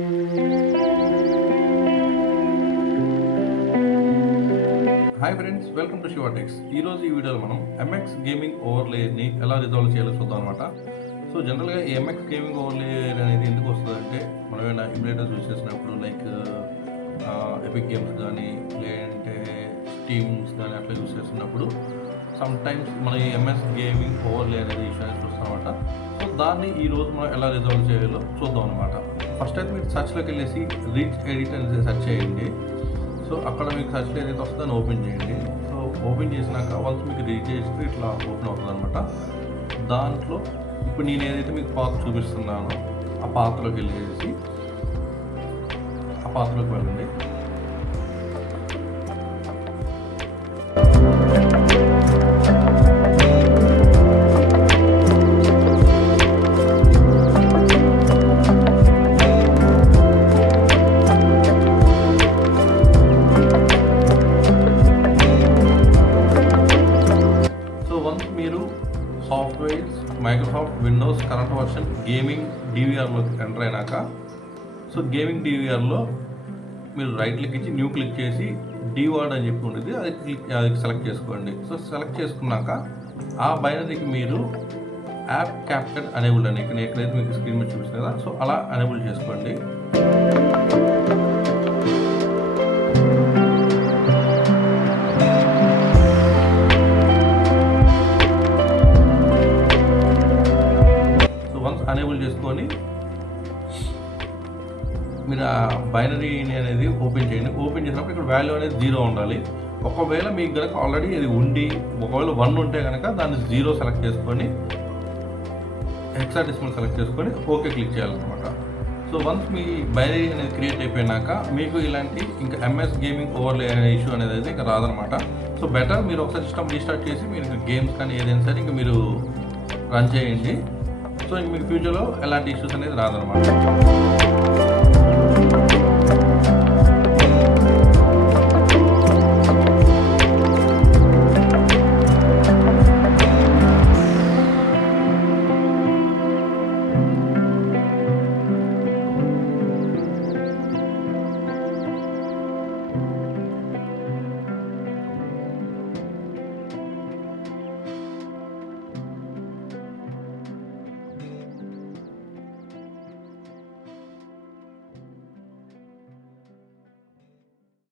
Hi friends, welcome to Shivatechs. ఈరోజు ఈ వీడియోలో మనం ఎంఎక్స్ గేమింగ్ ఓవర్లేయర్ని ఎలా రిజాల్వ్ చేయాలో చూద్దాం అనమాట. సో జనరల్గా ఈ ఎంఎక్స్ గేమింగ్ ఓవర్లేయర్ అనేది ఎందుకు వస్తుంది అంటే, మనం ఏమైనా ఇమ్యులేటర్స్ యూజ్ చేసినప్పుడు లైక్ ఎపిక్ గేమ్స్ కానీ లేదంటే స్టీమ్స్ కానీ అట్లా యూజ్ చేస్తున్నప్పుడు సమ్ టైమ్స్ మన ఈ ఎంఎస్ గేమింగ్ ఓవర్లే అనేది ఇష్యూ అనేది చూస్తాం అనమాట. సో దాన్ని ఈరోజు మనం ఎలా రిజాల్వ్ చేయాలో చూద్దాం అనమాట. ఫస్ట్ అయితే మీరు సర్చ్లోకి వెళ్ళేసి రీచ్ ఎడిట్ అనేది సెర్చ్ చేయండి. సో అక్కడ మీకు సర్చ్లో ఏదైతే వస్తుందో దాన్ని ఓపెన్ చేయండి. సో ఓపెన్ చేసినాక వన్స్ మీకు రీచ్ చేస్తే ఇట్లా ఓపెన్ అవుతుంది అనమాట. దాంట్లో ఇప్పుడు నేను ఏదైతే మీకు పాత్ చూపిస్తున్నానో ఆ పాత్రలోకి వెళ్ళేసి ఆ పాత్రలోకి వెళ్ళండి. మీరు softwares Microsoft Windows current version gaming డివిఆర్లో ఎంటర్ అయినాక, సో గేమింగ్ డివిఆర్లో మీరు రైట్ క్లిక్ ఇచ్చి న్యూ క్లిక్ చేసి డివార్డ్ అని చెప్పి ఉంటుంది, అది సెలెక్ట్ చేసుకోండి. సో సెలెక్ట్ చేసుకున్నాక ఆ బైనరీకి మీరు యాప్ క్యాప్చర్ అనేబుల్ అని ఎక్కడైతే మీకు స్క్రీన్ మీద చూపిస్తుంది కదా, సో అలా అనేబుల్ చేసుకోండి. అనేబుల్ చేసుకొని మీరు ఆ బైనరీ అనేది ఓపెన్ చేయండి. ఓపెన్ చేసినప్పుడు ఇక్కడ వాల్యూ అనేది 0 ఉండాలి. ఒకవేళ మీకు కనుక ఆల్రెడీ ఇది ఉండి ఒకవేళ 1 ఉంటే కనుక దాన్ని 0 సెలెక్ట్ చేసుకొని హెక్సాడెసిమల్ సెలెక్ట్ చేసుకొని ఓకే క్లిక్ చేయాలన్నమాట. సో వన్స్ మీ బైనరీ అనేది క్రియేట్ అయిపోయినాక మీకు ఇలాంటి ఇంకా ఎంఎస్ గేమింగ్ ఓవర్లే అనే ఇష్యూ అనేది అయితే ఇంకా రాదనమాట. సో బెటర్ మీరు ఒకసారి సిస్టమ్ రీస్టార్ట్ చేసి మీరు గేమ్స్ కానీ ఏదైనా సరే ఇంకా మీరు రన్ చేయండి. సో మీకు ఫ్యూచర్లో ఎలాంటి ఇష్యూస్ అనేది రాదనమాట.